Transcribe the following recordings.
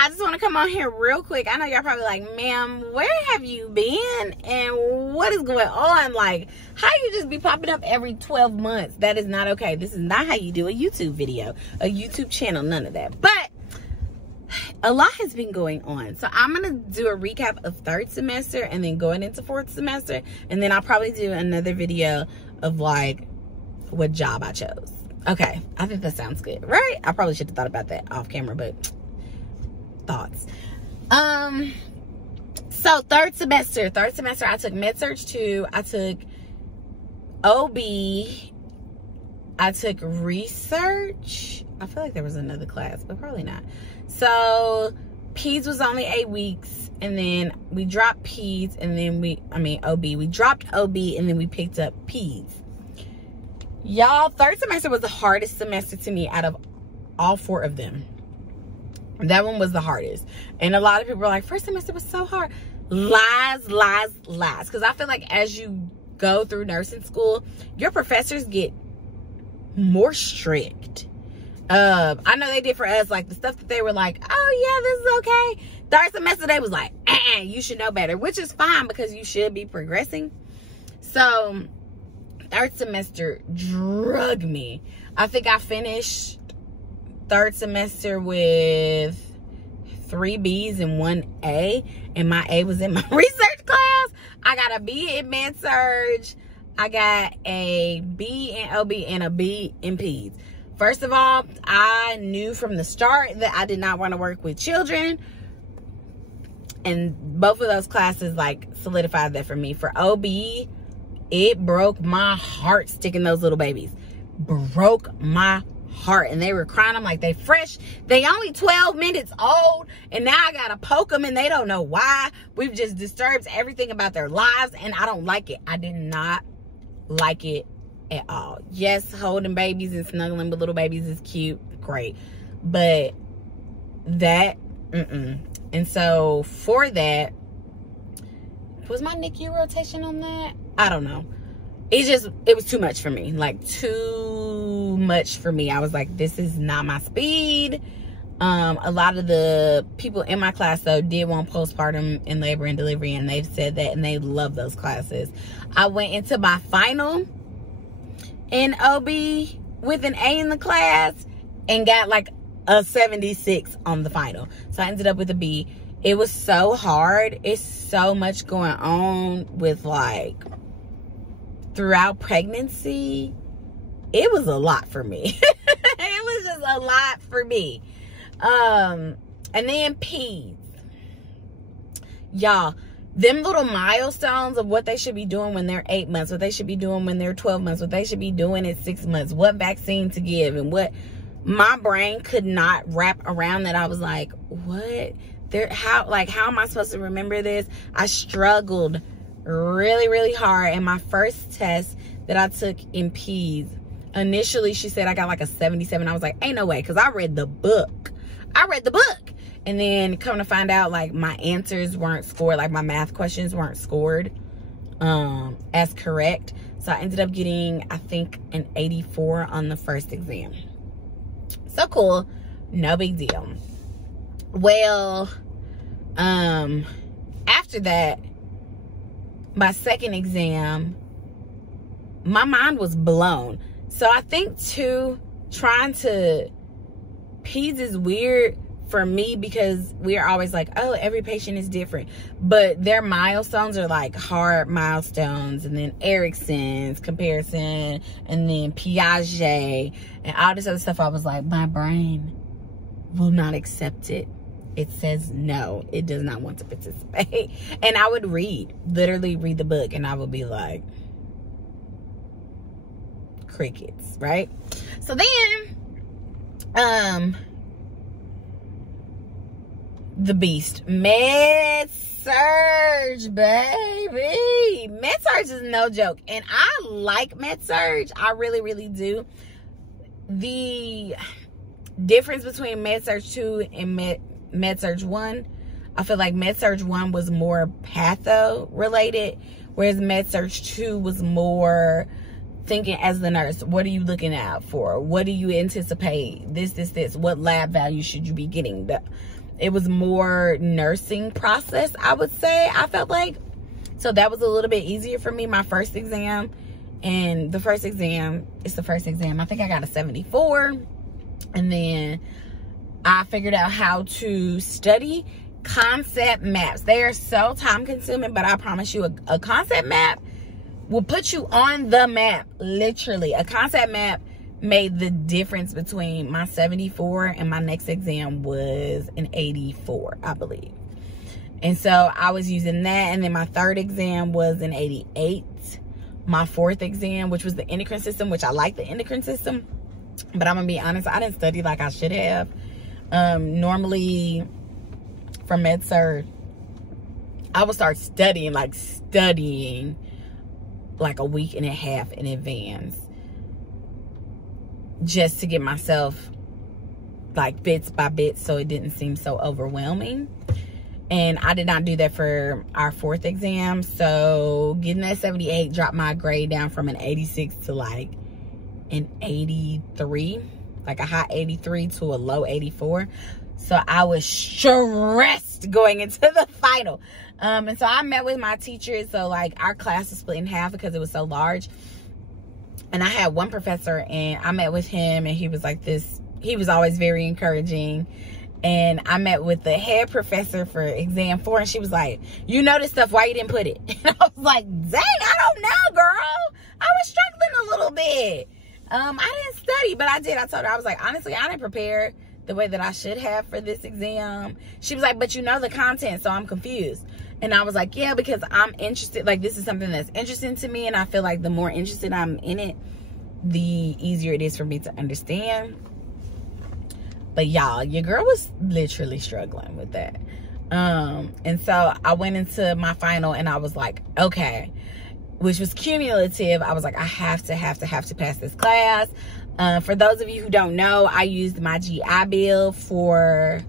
I just want to come on here real quick. I know y'all probably like, ma'am, where have you been? And what is going on? Like, how you just be popping up every 12 months? That is not okay. This is not how you do a YouTube video, a YouTube channel, none of that. But a lot has been going on. So I'm going to do a recap of third semester and then going into fourth semester. And then I'll probably do another video of like what job I chose. Okay, I think that sounds good, right? I probably should have thought about that off camera, but thoughts. So third semester I took Med-Surg 2, I took OB, I took research. I feel like there was another class, but probably not. So peds was only 8 weeks, and then we dropped peds, and then OB. We dropped OB, and then we picked up peds. Y'all, third semester was the hardest semester to me out of all 4 of them. That one was the hardest. And a lot of people were like, first semester was so hard. Lies, lies, lies. Because I feel like as you go through nursing school, your professors get more strict. I know they did for us, like the stuff that they were like, oh yeah, this is okay. Third semester, they was like, you should know better, which is fine because you should be progressing. So third semester drugged me. I think I finished third semester with 3 B's and 1 A, and my A was in my research class. I got a B in Med-Surg. I got a B in OB and a B in peds. First of all, I knew from the start that I did not want to work with children, and both of those classes like solidified that for me. For OB, it broke my heart sticking those little babies. Broke my heart. And they were crying. I'm like, they fresh. They only 12 minutes old. And now I got to poke them and they don't know why. We've just disturbed everything about their lives. And I don't like it. I did not like it at all. Yes, holding babies and snuggling with little babies is cute. Great. But that, And so for that, was my NICU rotation on that? I don't know. It was too much for me. Like, too much for me. I was like, this is not my speed. A lot of the people in my class, though, did want postpartum and labor and delivery, and they've said that, and they love those classes. I went into my final in OB with an A in the class and got like a 76 on the final. So I ended up with a B. It was so hard. It's so much going on with like throughout pregnancy. It was a lot for me. It was just a lot for me. And then peds. Y'all, them little milestones of what they should be doing when they're 8 months, what they should be doing when they're 12 months, what they should be doing at 6 months, what vaccine to give, and what my brain could not wrap around that. I was like, what? How am I supposed to remember this? I struggled really, really hard. And my first test that I took in peds, initially she said I got like a 77. I was like, ain't no way, because I read the book. And then come to find out, like, my answers weren't scored, like my math questions weren't scored as correct. So I ended up getting, I think, an 84 on the first exam. So cool, no big deal. Well, after that, my second exam, my mind was blown. So I think too, peds is weird for me because we're always like, oh, every patient is different. But their milestones are like hard milestones, and then Erickson's comparison, and then Piaget, and all this other stuff. I was like, my brain will not accept it. It says no, it does not want to participate. And I would literally read the book, and I would be like, crickets, right? So then, the beast, Med-Surg, baby. Med-Surg is no joke, and I like Med-Surg. I really, really do. The difference between Med-Surg 2 and Med-Surg 1, I feel like Med-Surg 1 was more patho related, whereas Med-Surg 2 was more thinking as the nurse, what are you looking out for? What do you anticipate? This. What lab value should you be getting? it was more nursing process, I would say, I felt like. So that was a little bit easier for me, my first exam. And the first exam, it's the first exam. I think I got a 74. And then I figured out how to study concept maps. They are so time consuming, but I promise you a concept map will put you on the map. Literally, a concept map made the difference between my 74 and my next exam was an 84, I believe. And so I was using that. And then my third exam was an 88. My fourth exam, which was the endocrine system, which I like the endocrine system, but I'm gonna be honest, I didn't study like I should have. Normally for med-surg, I would start studying like a week and a half in advance, just to get myself like bits by bits so it didn't seem so overwhelming. And I did not do that for our fourth exam. So getting that 78 dropped my grade down from an 86 to like an 83, like a high 83 to a low 84. So I was stressed going into the final. And so I met with my teachers. So like our class was split in half because it was so large. And I had one professor, and I met with him, and he was like this. He was always very encouraging. And I met with the head professor for exam 4, and she was like, you know this stuff, why you didn't put it? And I was like, dang, I don't know, girl. I was struggling a little bit. I didn't study, but I did. I told her, I was like, honestly, I didn't prepare the way that I should have for this exam. She was like, but you know the content, so I'm confused. And I was like, yeah, because I'm interested. Like, this is something that's interesting to me, and I feel like the more interested I'm in it, the easier it is for me to understand. But y'all, your girl was literally struggling with that. And so I went into my final, and I was like, okay, which was cumulative. I was like, I have to pass this class. For those of you who don't know, I used my GI Bill for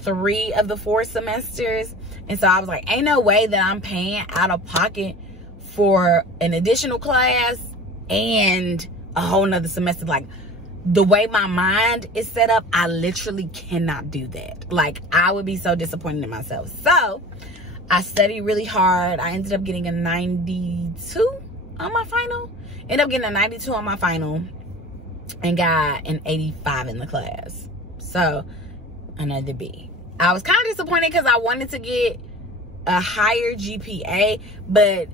3 of the 4 semesters. And so I was like, ain't no way that I'm paying out of pocket for an additional class and a whole nother semester. Like, the way my mind is set up, I literally cannot do that. Like, I would be so disappointed in myself. So I studied really hard. I ended up getting a 92 on my final. Ended up getting a 92 on my final and got an 85 in the class. So another B. I was kind of disappointed because I wanted to get a higher GPA, but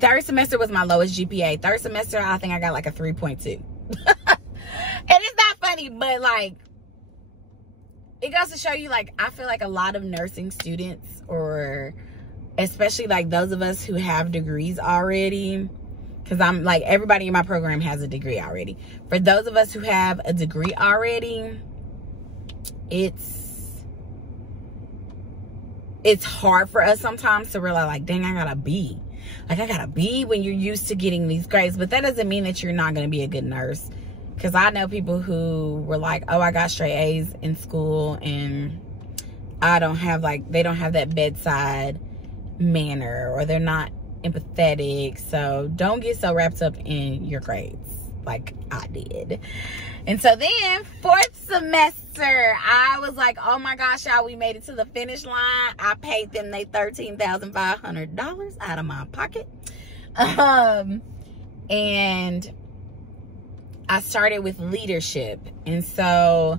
third semester was my lowest GPA. Third semester, I think I got like a 3.2. And it's not funny, but like, it goes to show you, like, I feel like a lot of nursing students, or especially like those of us who have degrees already, because I'm like, everybody in my program has a degree already. For those of us who have a degree already, it's hard for us sometimes to realize, like, dang, I got a B. Like, I got a B when you're used to getting these grades. But that doesn't mean that you're not going to be a good nurse. Because I know people who were like, oh, I got straight A's in school, and I don't have, like, they don't have that bedside manner, or they're not empathetic. So don't get so wrapped up in your grades like I did. And so then fourth semester, I was like, oh my gosh, y'all, we made it to the finish line. I paid them they $13,500 out of my pocket. And I started with leadership. And so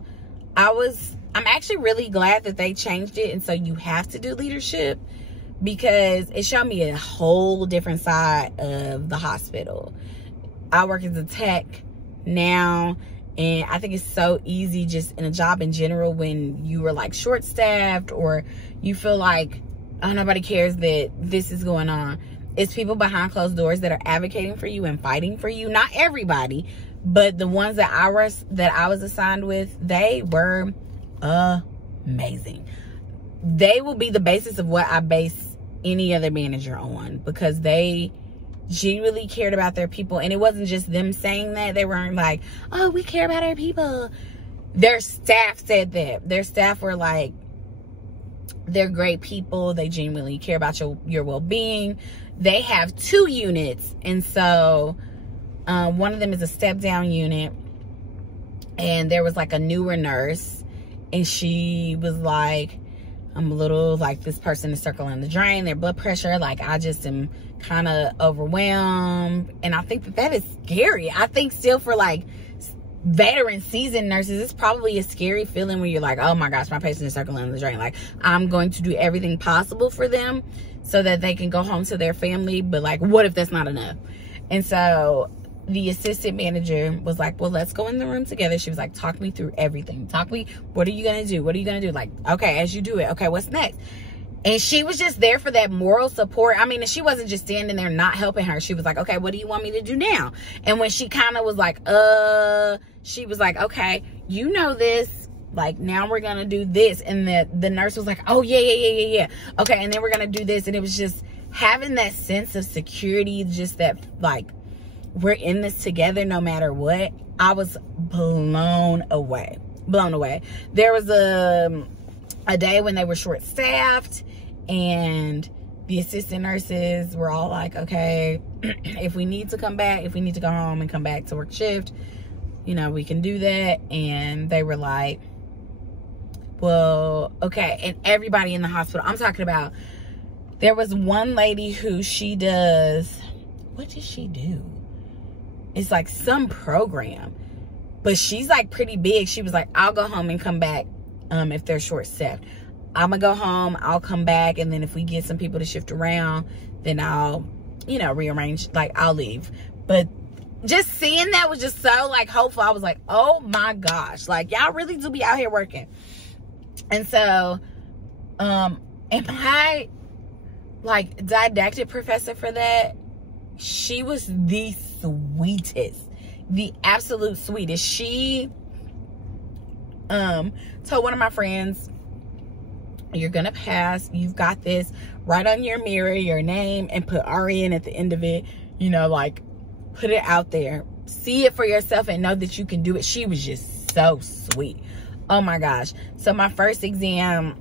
I'm actually really glad that they changed it. And so you have to do leadership, because it showed me a whole different side of the hospital. I work as a tech now, and I think it's so easy just in a job in general when you are like short-staffed, or you feel like, oh, nobody cares that this is going on. It's people behind closed doors that are advocating for you and fighting for you. Not everybody, but the ones that I was assigned with, they were amazing. They will be the basis of what I base any other manager on, because they genuinely cared about their people. And it wasn't just them saying that. They weren't like, oh, we care about our people. Their staff said that. Their staff were like, they're great people. They genuinely care about your well-being. They have 2 units. And so one of them is a step-down unit. And there was like a newer nurse. And she was like, I'm a little like, this person is circling the drain, their blood pressure. Like, I just am kind of overwhelmed. And I think that is scary. I think still for like veteran seasoned nurses, it's probably a scary feeling when you're like, oh my gosh, my patient is circling the drain. Like, I'm going to do everything possible for them so that they can go home to their family. But like, what if that's not enough? And so the assistant manager was like, well, let's go in the room together. She was like, talk me through everything. Talk me, what are you going to do? What are you going to do? Like, okay, as you do it, okay, what's next? And she was just there for that moral support. I mean, she wasn't just standing there not helping her. She was like, okay, what do you want me to do now? And when she kind of was like, she was like, okay, you know this. Like, now we're going to do this. And the nurse was like, oh, yeah. Okay, and then we're going to do this. And it was just having that sense of security, just that, like, we're in this together no matter what. I was blown away. There was a day when they were short-staffed, and the assistant nurses were all like, okay, if we need to come back, if we need to go home and come back to work shift, you know, we can do that. And they were like, well, okay. And everybody in the hospital, I'm talking about, there was one lady who she does, what does she do? It's like some program, but she's like pretty big. She was like, I'll go home and come back if they're short-staffed. I'm gonna go home, I'll come back, and then if we get some people to shift around, then I'll, you know, rearrange, like, I'll leave. But just seeing that was just so, like, hopeful. I was like, oh my gosh, like, y'all really do be out here working. And so, and my, like, didactic professor for that, she was the sweetest, the absolute sweetest. She told one of my friends, you're gonna pass, you've got this, write on your mirror your name and put RN at the end of it, you know, like, put it out there, see it for yourself and know that you can do it. She was just so sweet. Oh my gosh. So my first exam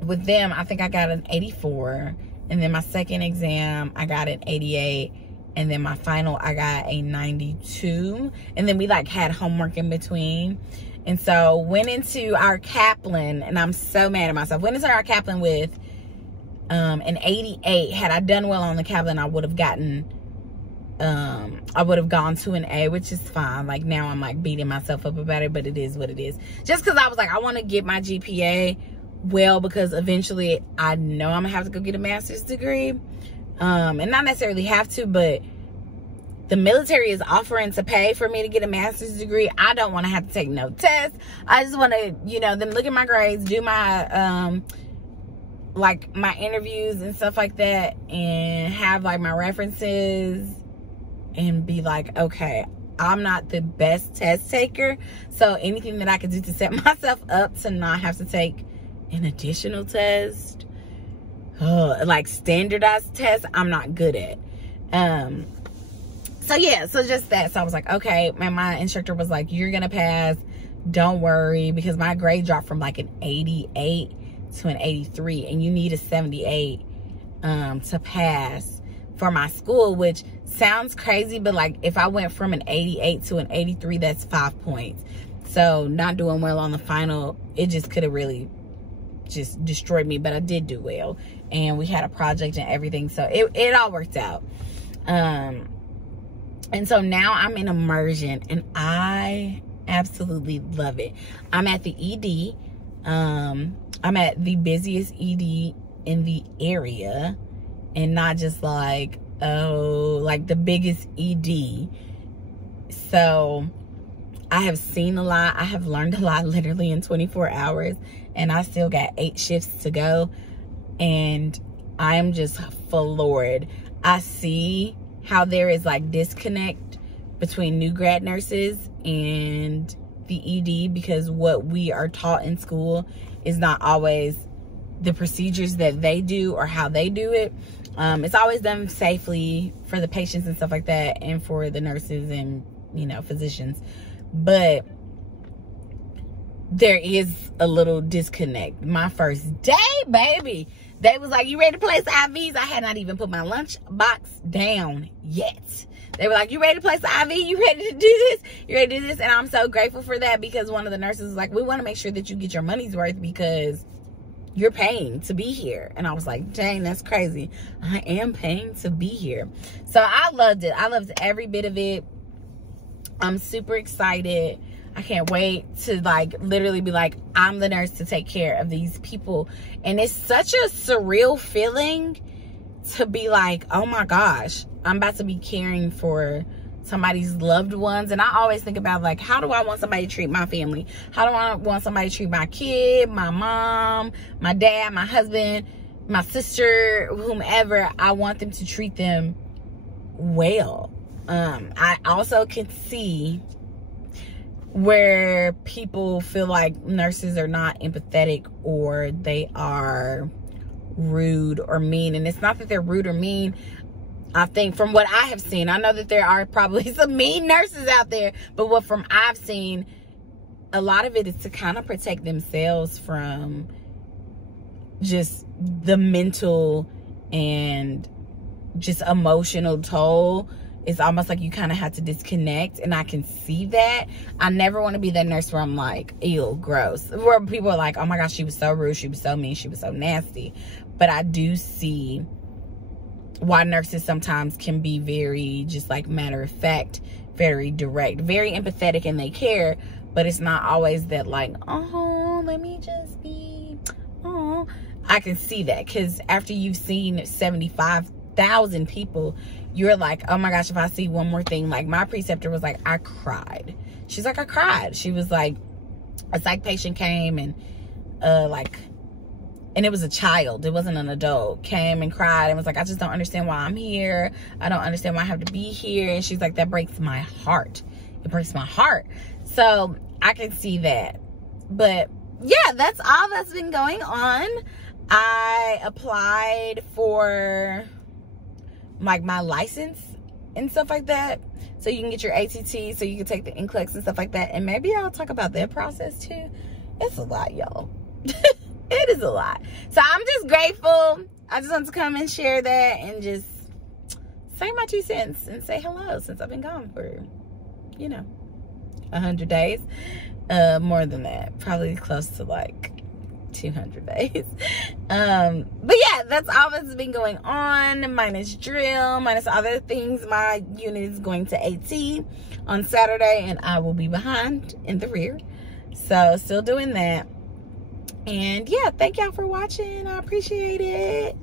with them, I think I got an 84, and then my second exam I got an 88, and then my final I got a 92, and then we like had homework in between. And so went into our Kaplan, and I'm so mad at myself, went into our Kaplan with an 88. Had I done well on the Kaplan, I would have gotten I would have gone to an A, which is fine. Like, now I'm like beating myself up about it, but it is what it is. Just because I was like, I want to get my GPA well, because eventually I know I'm gonna have to go get a master's degree, and not necessarily have to, but the military is offering to pay for me to get a master's degree. I don't want to have to take no tests. I just want to, you know, them look at my grades, do my like my interviews and stuff like that, and have like my references, and be like, okay, I'm not the best test taker, so anything that I could do to set myself up to not have to take an additional test, like standardized tests, I'm not good at. So yeah, so just that. So I was like, okay, and my instructor was like, you're gonna pass, don't worry, because my grade dropped from like an 88 to an 83, and you need a 78 to pass for my school, which sounds crazy, but like, if I went from an 88 to an 83, that's 5 points. So not doing well on the final, it just could have really just destroyed me. But I did do well, and we had a project and everything, so it all worked out. And so now I'm in immersion, and I absolutely love it. I'm at the ED. I'm at the busiest ED in the area, and not just like, oh, like the biggest ED. So I have seen a lot. I have learned a lot literally in 24 hours, and I still got 8 shifts to go, and I am just floored. I see how there is like disconnect between new grad nurses and the ED, because what we are taught in school is not always the procedures that they do or how they do it. It's always done safely for the patients and stuff like that, and for the nurses and, you know, physicians. But there is a little disconnect. My first day, baby, They was like, you ready to place IVs? I had not even put my lunch box down yet. They were like, you ready to place the IV? You ready to do this? You ready to do this? And I'm so grateful for that, because one of the nurses was like, we want to make sure that you get your money's worth because you're paying to be here. And I was like, dang, that's crazy. I am paying to be here. So I loved it. I loved every bit of it. I'm super excited. I can't wait to like literally be like, I'm the nurse to take care of these people. And it's such a surreal feeling to be like, oh my gosh, I'm about to be caring for somebody's loved ones. And I always think about like, how do I want somebody to treat my family? How do I want somebody to treat my kid, my mom, my dad, my husband, my sister, whomever? I want them to treat them well. I also can see where people feel like nurses are not empathetic, or they are rude or mean. And it's not that they're rude or mean. I think from what I have seen, I know that there are probably some mean nurses out there, but what from I've seen, a lot of it is to kind of protect themselves from just the mental and just emotional toll. It's almost like you kind of have to disconnect, and I can see that. I never want to be that nurse where I'm like, ew, gross. Where people are like, oh my gosh, she was so rude, she was so mean, she was so nasty. But I do see why nurses sometimes can be very just like matter of fact, very direct, very empathetic, and they care. But it's not always that like, oh, let me just be, oh. I can see that, because after you've seen 75,000 people, you're like, oh my gosh, if I see one more thing. Like my preceptor was like, I cried. She's like, I cried. She was like, a psych patient came and and it was a child, it wasn't an adult, came and cried and was like, I just don't understand why I'm here. I don't understand why I have to be here. And she's like, that breaks my heart. It breaks my heart. So I can see that. But yeah, that's all that's been going on. I applied for like my license and stuff like that, so you can get your ATT, so you can take the NCLEX and stuff like that. And maybe I'll talk about that process too. It's a lot, y'all. It is a lot. So I'm just grateful. I just want to come and share that and just say my 2 cents and say hello, since I've been gone for, you know, 100 days. More than that, probably close to like 200 days. But yeah, that's all that's been going on, minus drill, minus other things. My unit is going to AT on Saturday, and I will be behind in the rear. So still doing that. And yeah, thank y'all for watching. I appreciate it.